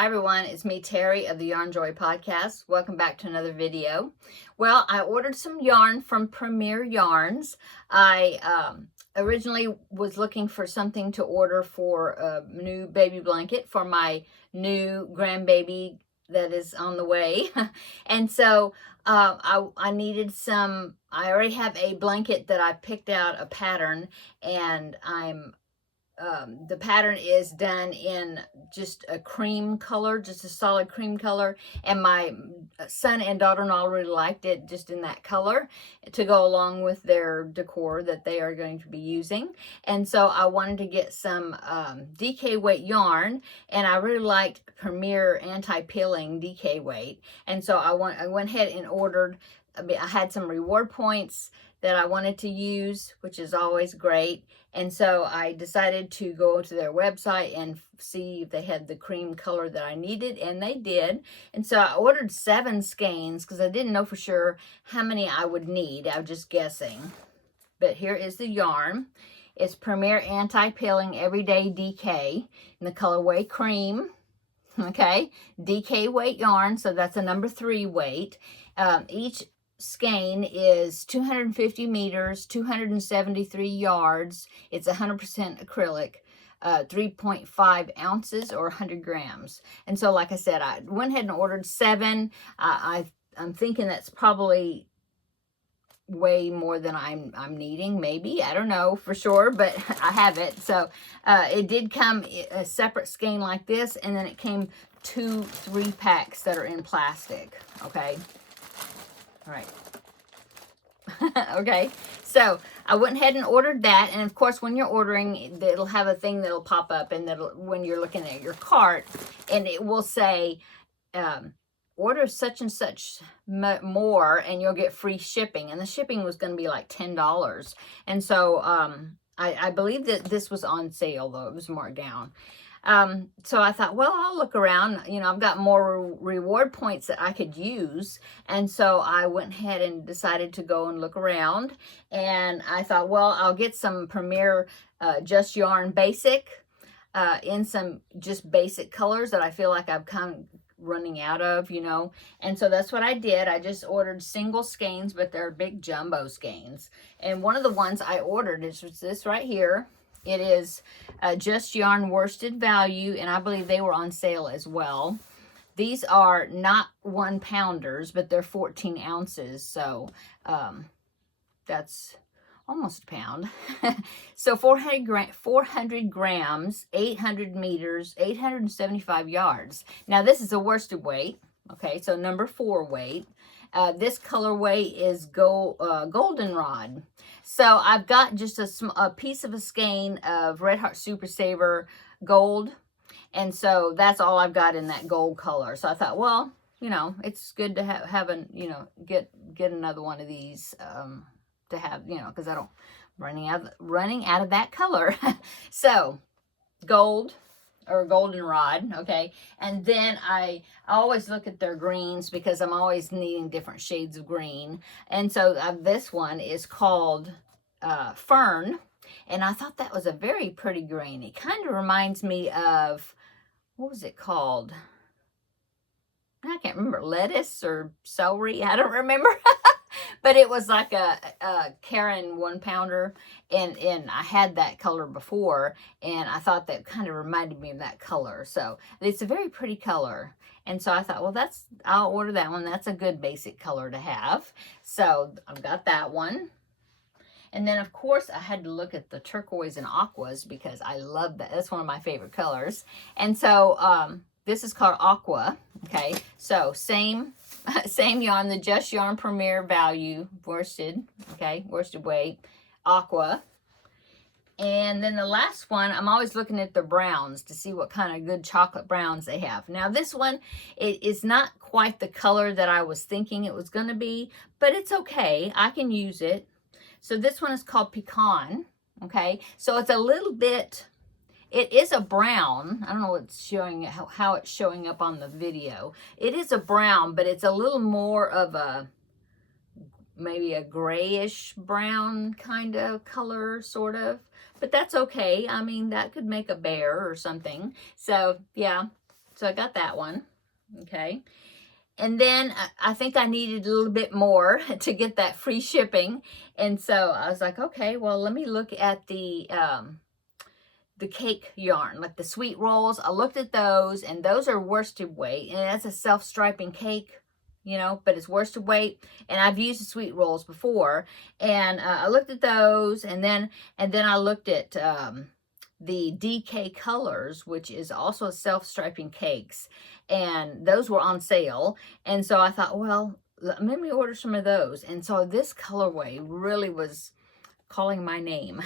Hi everyone, it's me Terry of the Yarn Joy podcast. Welcome back to another video. Well, I ordered some yarn from Premier Yarns. I originally was looking for something to order for a new baby blanket for my new grandbaby that is on the way. And so I needed some. I already have a blanket that I picked out a pattern, and the pattern is done in just a cream color, just a solid cream color, and my son and daughter-in-law really liked it just in that color to go along with their decor that they are going to be using. And so I wanted to get some DK weight yarn, and I really liked Premier anti-peeling DK weight, and so I went ahead and ordered. I had some reward points that I wanted to use, which is always great. And so I decided to go to their website and see if they had the cream color that I needed, and they did. And so I ordered 7 skeins because I didn't know for sure how many I would need. I was just guessing. But here is the yarn. It's Premier Anti-Peeling Everyday DK in the colorway cream. Okay, DK weight yarn, so that's a number 3 weight. Each skein is 250 meters, 273 yards. It's 100% acrylic, 3.5 ounces or 100 grams. And so, like I said, I went ahead and ordered 7. I'm thinking that's probably way more than I'm needing, maybe. I don't know for sure, but I have it. So it did come a separate skein like this, and then it came 3 packs that are in plastic. Okay. All right. Okay, so I went ahead and ordered that, and of course when you're ordering, it'll have a thing that'll pop up, and that'll, when you're looking at your cart, and it will say order such and such more and you'll get free shipping, and the shipping was going to be like $10. And so I believe that this was on sale, though it was marked down. So I thought, well, I'll look around. You know, I've got more reward points that I could use. And so I went ahead and decided to go and look around. And I thought, well, I'll get some Premier Just Yarn Basic in some just basic colors that I feel like I've kind of running out of, you know. And so that's what I did. I just ordered single skeins, but they're big jumbo skeins. And one of the ones I ordered is this right here. It is Just Yarn Worsted Value, and I believe they were on sale as well. These are not 1 pounders, but they're 14 ounces, so that's almost a pound. So 400 grams, 800 meters, 875 yards. Now this is a worsted weight, okay, so number 4 weight. This colorway is goldenrod. So I've got just a piece of a skein of Red Heart Super Saver gold. And so that's all I've got in that gold color. So I thought, well, you know, it's good to have you know, get another one of these to have, you know, because I don't running out of that color. So gold or goldenrod, okay. And then I always look at their greens because I'm always needing different shades of green. And so this one is called Fern, and I thought that was a very pretty green. It kind of reminds me of, what was it called? I can't remember, lettuce or celery, I don't remember. But it was like a Karen 1 pounder, and I had that color before, and I thought that kind of reminded me of that color. So it's a very pretty color. And so I thought, well, I'll order that one. That's a good basic color to have. So I've got that one. And then, of course, I had to look at the turquoise and aquas because I love that. That's one of my favorite colors. And so this is called Aqua, okay? So same yarn, the Just Yarn Premier Value worsted, okay, worsted weight, Aqua. And then the last one, I'm always looking at the browns to see what kind of good chocolate browns they have. Now this one, it is not quite the color that I was thinking it was going to be, but it's okay. I can use it. So this one is called Pecan, okay? So it's a little bit, it is a brown. I don't know what's showing, how it's showing up on the video. It is a brown, but it's a little more of a, maybe a grayish brown kind of color, sort of. But that's okay. I mean, that could make a bear or something. So, yeah. So I got that one. Okay. And then I think I needed a little bit more to get that free shipping. And so I was like, okay, well, let me look at the cake yarn, like the sweet rolls. I looked at those, and those are worsted weight, and that's a self-striping cake, you know, but it's worsted weight. And I've used the sweet rolls before, and I looked at those, and then I looked at the DK Colors, which is also self-striping cakes, and those were on sale. And so I thought, well, let me order some of those. And so this colorway really was calling my name.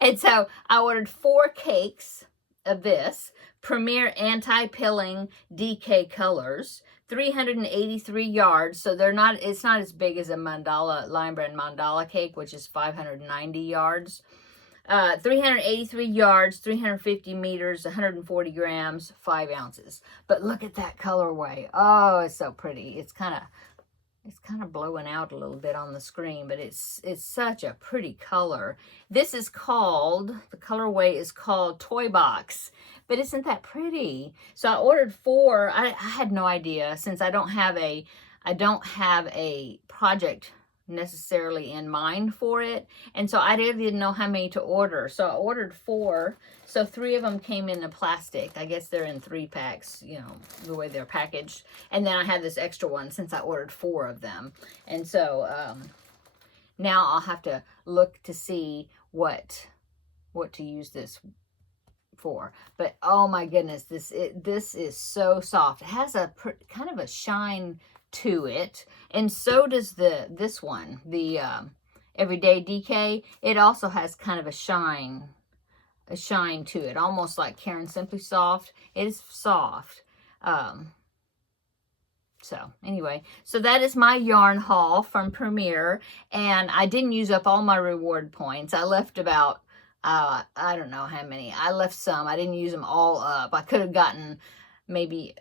And so I ordered 4 cakes of this Premier Anti-Pilling DK Colors, 383 yards. So it's not as big as a mandala, Lion Brand mandala cake, which is 590 yards. 383 yards, 350 meters, 140 grams, 5 ounces. But look at that colorway. Oh, it's so pretty. It's kind of blowing out a little bit on the screen, but it's such a pretty color. This is called, the colorway is called Toy Box, but isn't that pretty? So I ordered 4. I had no idea, since I don't have a project necessarily in mind for it, and so I didn't know how many to order. So I ordered 4. So 3 of them came in a plastic. I guess they're in 3 packs, you know, the way they're packaged. And then I have this extra one since I ordered 4 of them. And so now I'll have to look to see what to use this for. But oh my goodness, this is so soft. It has a kind of a shine to it, and so does this one, the Everyday DK. It also has kind of a shine to it, almost like Karen Simply Soft. It is soft. So anyway, so that is my yarn haul from Premier, and I didn't use up all my reward points. I left about I don't know how many. I left some. I didn't use them all up. I could have gotten maybe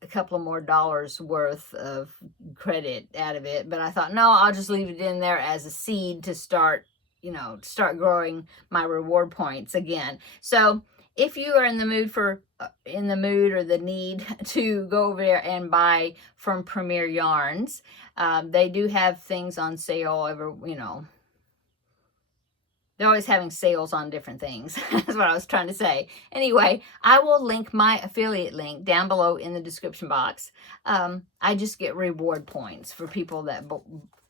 a couple of more dollars worth of credit out of it, but I thought, no, I'll just leave it in there as a seed to start, you know, start growing my reward points again. So if you are in the mood or the need to go over there and buy from Premier Yarns, they do have things on sale you know. They're always having sales on different things. That's what I was trying to say. Anyway, I will link my affiliate link down below in the description box. I just get reward points for people that,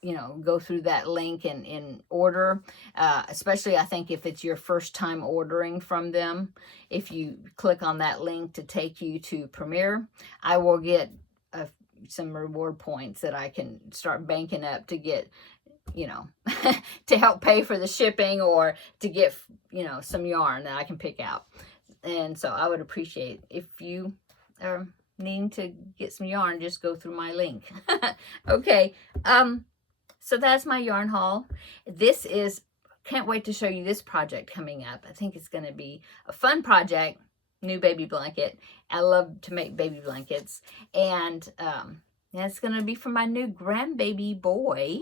you know, go through that link and order. Especially, I think, if it's your first time ordering from them. If you click on that link to take you to Premier, I will get some reward points that I can start banking up to get, you know, to help pay for the shipping, or to get, you know, some yarn that I can pick out. And so I would appreciate if you are needing to get some yarn, just go through my link. Okay, so that's my yarn haul. Can't wait to show you this project coming up. I think it's going to be a fun project. New baby blanket. I love to make baby blankets, and it's going to be for my new grandbaby boy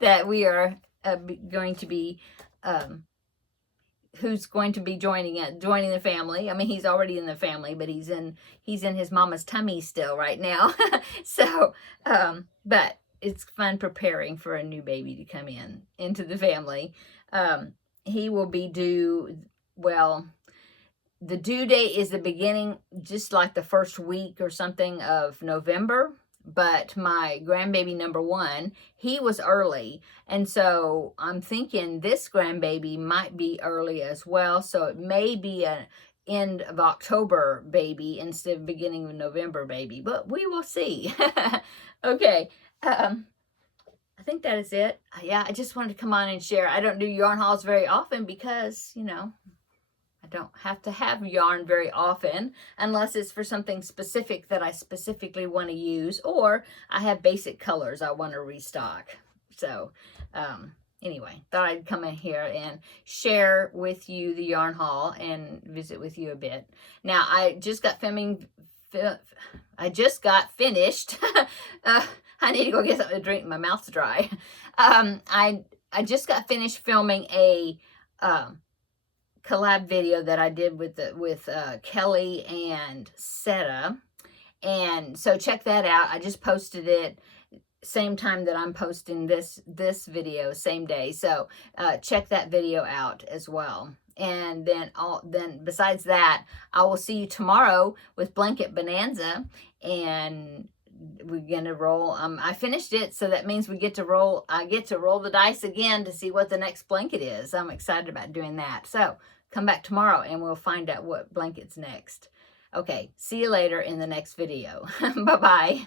that we are going to be, who's going to be joining the family. I mean, he's already in the family, but he's in his mama's tummy still right now. So, but it's fun preparing for a new baby to come into the family. He will be due, well, the due date is the beginning, just like the first week or something of November. But my grandbaby number 1, he was early. And so I'm thinking this grandbaby might be early as well. So it may be an end of October baby instead of beginning of November baby. But we will see. Okay. I think that is it. Yeah, I just wanted to come on and share. I don't do yarn hauls very often because, you know, I don't have to have yarn very often unless it's for something specific that I specifically want to use, or I have basic colors I want to restock. So anyway, thought I'd come in here and share with you the yarn haul and visit with you a bit. Now, I just got finished. I need to go get something to drink. My mouth's dry. I just got finished filming a collab video that I did with Kelly and Seta. And so check that out. I just posted it same time that I'm posting this video, same day. So check that video out as well. And then besides that, I will see you tomorrow with Blanket Bonanza, and we're gonna roll. I finished it, so that means we get to roll. I get to roll the dice again to see what the next blanket is. I'm excited about doing that. So come back tomorrow and we'll find out what blanket's next. Okay, see you later in the next video. Bye-bye.